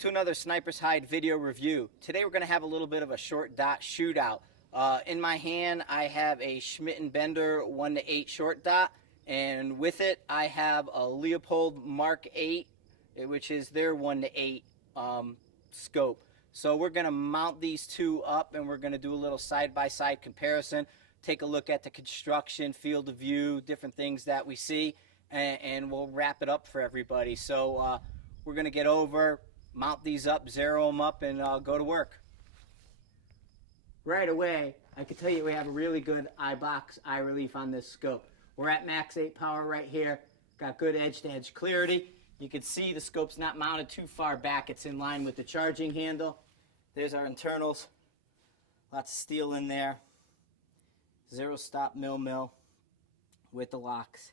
to another Sniper's Hide video review. Today we're going to have a little bit of a short dot shootout. In my hand I have a Schmidt & Bender 1:8 short dot, and with it I have a Leupold Mark 8, which is their 1:8 scope. So we're going to mount these two up and we're going to do a little side-by-side comparison, take a look at the construction, field of view, different things that we see, and we'll wrap it up for everybody. So we're going to get over, mount these up, zero them up, and go to work. Right away, I can tell you we have a really good eye box, eye relief on this scope. We're at max 8 power right here. Got good edge-to-edge clarity. You can see the scope's not mounted too far back. It's in line with the charging handle. There's our internals. Lots of steel in there. Zero stop mil with the locks.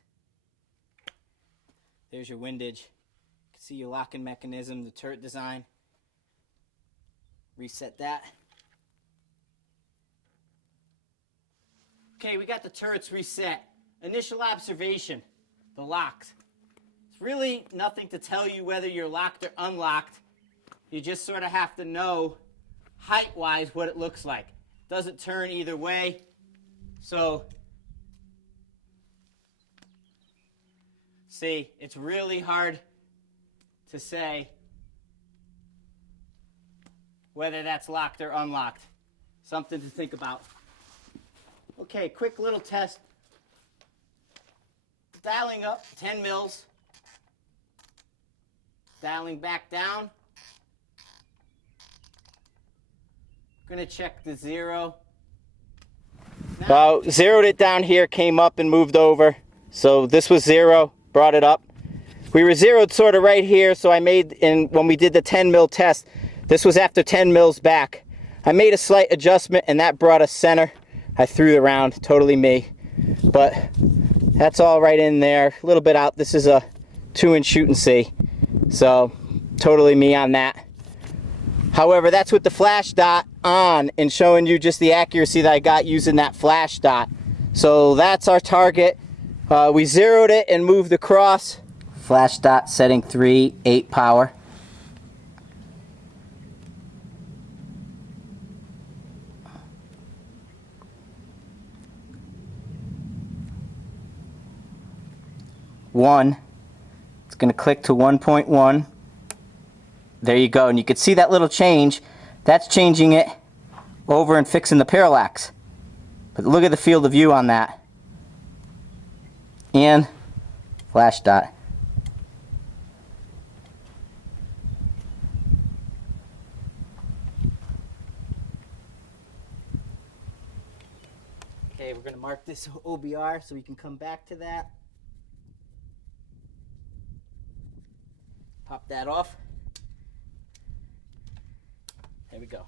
There's your windage. You can see your locking mechanism, the turret design. Reset that. Okay, we got the turrets reset. Initial observation, the locks. It's really nothing to tell you whether you're locked or unlocked. You just sort of have to know height-wise what it looks like. Doesn't turn either way. So, see, it's really hard to say whether that's locked or unlocked. Something to think about. Okay, quick little test. Dialing up 10 mils. Dialing back down. Gonna check the zero. Now, zeroed it down here, came up and moved over. So this was zero, brought it up. We were zeroed sort of right here, so I made, when we did the 10 mil test, this was after 10 mils back. I made a slight adjustment and that brought us center. I threw the round, totally me. But that's all right in there, a little bit out. This is a 2-inch shoot and see. So totally me on that. However, that's with the flash dot on and showing you just the accuracy that I got using that flash dot. So that's our target. We zeroed it and moved across. Flash dot setting 3, 8 power. It's going to click to 1.1. There you go, and you can see that little change. That's changing it over and fixing the parallax. But look at the field of view on that. And flash dot. Okay, we're going to mark this OBR so we can come back to that. Pop that off. There we go.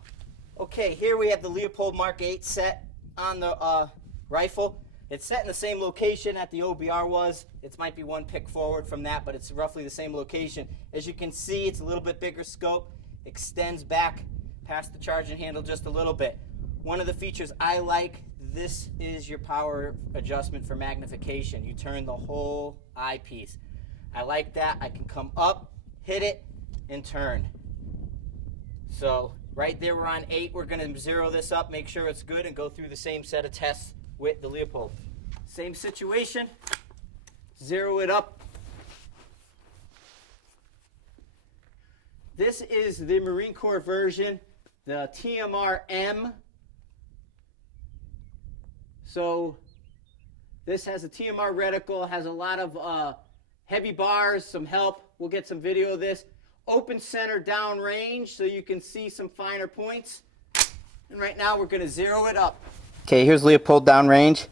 Okay, here we have the Leupold Mark 8 set on the rifle. It's set in the same location that the OBR was. It might be one pick forward from that, but it's roughly the same location. As you can see, it's a little bit bigger scope. Extends back past the charging handle just a little bit. One of the features I like, this is your power adjustment for magnification. You turn the whole eyepiece. I like that. I can come up, hit it, and turn. So right there we're on 8. We're going to zero this up, make sure it's good, and go through the same set of tests with the Leupold. Same situation. Zero it up. This is the Marine Corps version, the TMR-M. So this has a TMR reticle, has a lot of heavy bars, some help. We'll get some video of this. Open center down range so you can see some finer points. And right now we're going to zero it up. Okay, here's Leupold down range.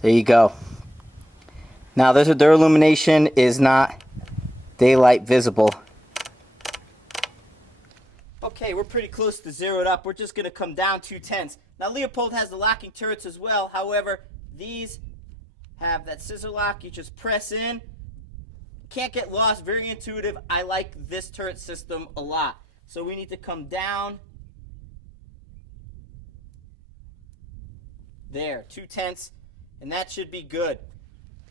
There you go. Now their illumination is not daylight visible. Okay, we're pretty close to zeroed up. We're just going to come down 2/10. Now Leupold has the locking turrets as well. However, these have that scissor lock. You just press in. Can't get lost. Very intuitive. I like this turret system a lot. So we need to come down There, 2/10, and that should be good.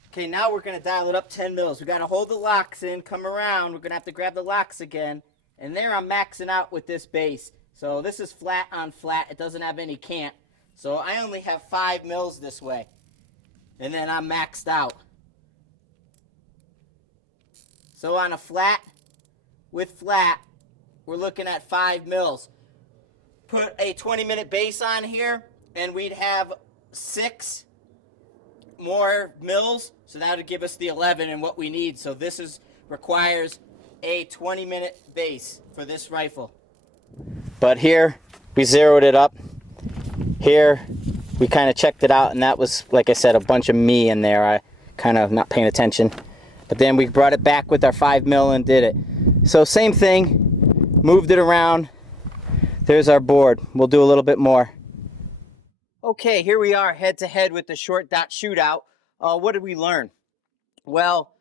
Okay, now we're going to dial it up 10 mils. We got to hold the locks in, come around. We're going to have to grab the locks again. And there I'm maxing out with this base. So this is flat on flat. It doesn't have any cant. So I only have 5 mils this way. And then I'm maxed out. So on a flat with flat, we're looking at 5 mils. Put a 20-minute base on here, and we'd have 6 more mils, so that would give us the 11 and what we need. So this requires a 20-minute base for this rifle. But here we zeroed it up. Here we kind of checked it out, and that was, like I said, a bunch of me in there. I kind of not paying attention. But then we brought it back with our 5 mil and did it. So same thing, moved it around. There's our board. We'll do a little bit more. Okay, here we are head to head with the short dot shootout. What did we learn? Well,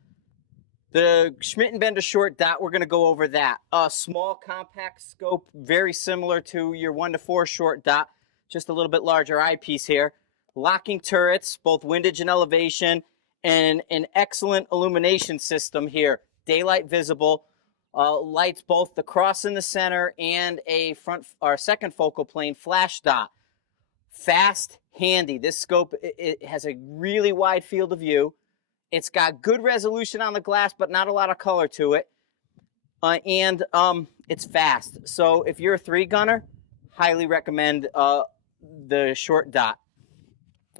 the Schmidt & Bender short dot, we're going to go over that. A small compact scope, very similar to your 1:4 short dot, just a little bit larger eyepiece here. Locking turrets, both windage and elevation, and an excellent illumination system here. Daylight visible, lights both the cross in the center and a front or second focal plane flash dot. Fast, handy. This scope, it has a really wide field of view. It's got good resolution on the glass, but not a lot of color to it. And it's fast. So if you're a 3-gunner, highly recommend the short dot.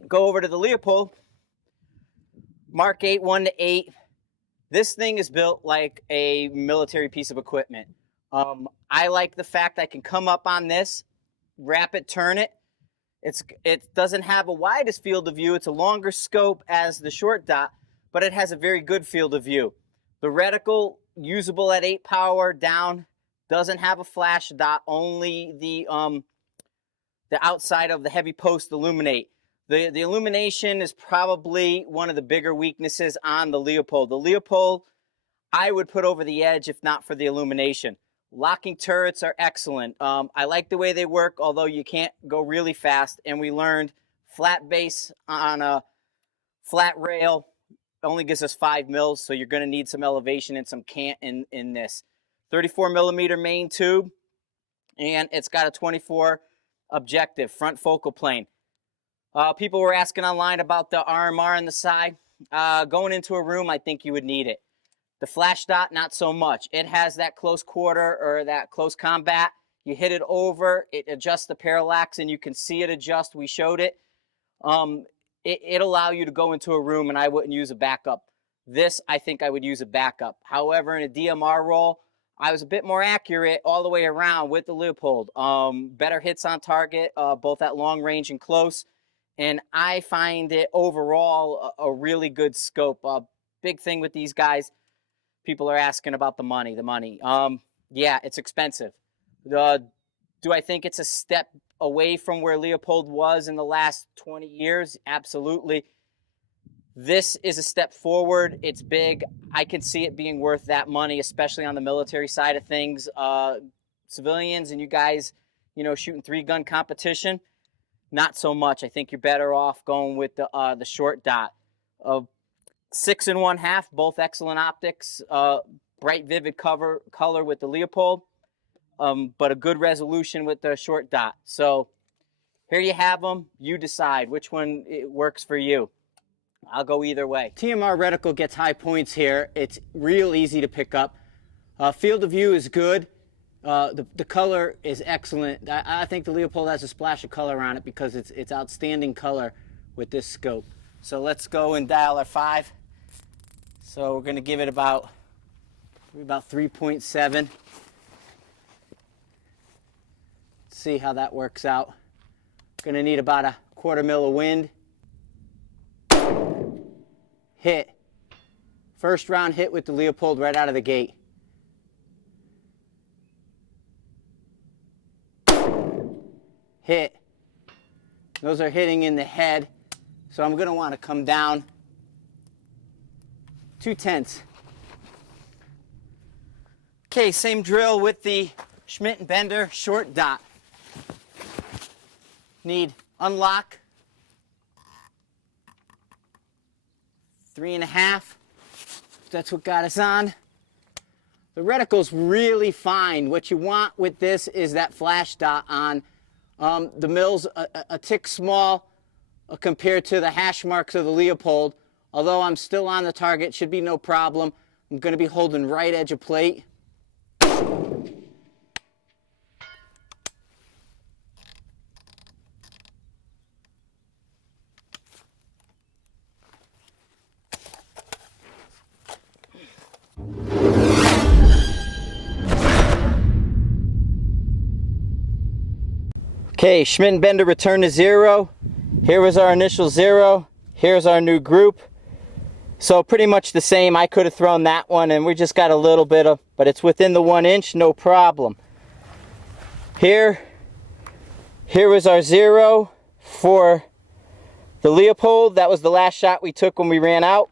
Go over to the Leupold. Mark 8, 1-8. This thing is built like a military piece of equipment. I like the fact I can come up on this, wrap it, turn it. It doesn't have a widest field of view. It's a longer scope as the short dot, but it has a very good field of view. The reticle, usable at 8 power down, doesn't have a flash dot, only the outside of the heavy post illuminate. The illumination is probably one of the bigger weaknesses on the Leupold. The Leupold, I would put over the edge if not for the illumination. Locking turrets are excellent. I like the way they work, although you can't go really fast. And we learned flat base on a flat rail only gives us 5 mils, so you're going to need some elevation and some cant in this. 34 millimeter main tube, and it's got a 24 objective, front focal plane. People were asking online about the RMR on the side. Going into a room, I think you would need it. The flash dot, not so much. It has that close quarter or that close combat. You hit it over, it adjusts the parallax, and you can see it adjust. We showed it. It'll allow you to go into a room, and I wouldn't use a backup. This, I think I would use a backup. However, in a DMR role, I was a bit more accurate all the way around with the Leupold. Better hits on target, both at long range and close. And I find it overall a really good scope. Big thing with these guys, people are asking about the money. Yeah, it's expensive. Do I think it's a step away from where Leupold was in the last 20 years? Absolutely. This is a step forward. It's big. I can see it being worth that money, especially on the military side of things. Civilians and you guys, shooting 3-gun competition, not so much. I think you're better off going with the short dot. 6 1/2, both excellent optics. Bright, vivid color with the Leupold, but a good resolution with the short dot. So here you have them. You decide which one works for you. I'll go either way. TMR reticle gets high points here. It's real easy to pick up. Field of view is good. The color is excellent. I think the Leupold has a splash of color on it because it's outstanding color with this scope. So let's go and dial our 5. So we're going to give it about 3.7. See how that works out. Going to need about a 1/4 mil of wind. Hit. First round hit with the Leupold right out of the gate. Hit. Those are hitting in the head, so I'm going to want to come down 2/10. Okay, same drill with the Schmidt & Bender short dot. Need unlock, 3.5. That's what got us on. The reticle's really fine. What you want with this is that flash dot on. The mill's a tick small compared to the hash marks of the Leupold. Although I'm still on the target, should be no problem. I'm going to be holding right edge of plate. Okay, Schmidt and Bender return to 0. Here was our initial 0. Here's our new group. So pretty much the same. I could have thrown that one and we just got a little bit of, but it's within the 1 inch, no problem. Here was our 0 for the Leupold. That was the last shot we took when we ran out.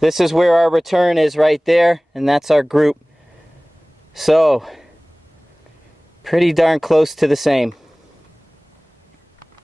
This is where our return is right there, and that's our group. So pretty darn close to the same.